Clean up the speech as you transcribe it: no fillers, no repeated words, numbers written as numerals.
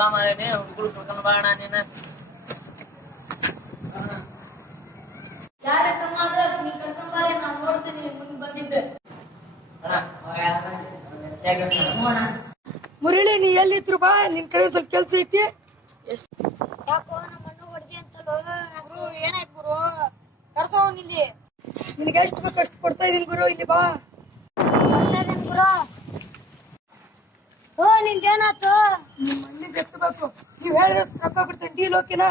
ಬಾ ಮಾರೇನೆ ಹುಡುಗರು ಕರ್ಕೊಂಡು ಬಾ ಅಣ್ಣ ನೀನು. ಯಾರೇ ತಮ್ಮ ನೀ ಕರ್ಕೊಂಡ್ ಬಾ ನಾನು ನೋಡ್ತೀನಿ ಮುಂದೆ ಬಂದಿದ್ದೆ. ಮುರಳಿ ನೀ ಎಲ್ಲಿದ್ರು ಬಾ, ನಿನ್ ಕಡೆ ಸ್ವಲ್ಪ ಕೆಲ್ಸ ಐತಿ. ಯಾಕೋ ನಮ್ಮ ಅಣ್ಣ ಹೊಡೆದಿ ಅಂತಲೋ. ಗುರು ಏನಾಯ್ತು ಗುರು? ಕರ್ಸೋ ಇಲ್ಲಿ. ನಿನಗೆ ಎಷ್ಟು ಬೇಕು ಅಷ್ಟು ಕೊಡ್ತಾ ಇದೀನಿ ಗುರು, ಇಲ್ಲಿ ಬಾ. ಗುರು ಓ ನಿನ್ಗೇನಾಯ್ತು? ನಿಮ್ಮ ಮಣ್ಣಿಗೆ ಎತ್ತಬೇಕು, ನೀವ್ ಹೇಳಿದ್ರೆ ರೊಕ್ಕ ಕೊಡ್ತೇನೆ, ಡೀಲ್ ಓಕೆನಾ?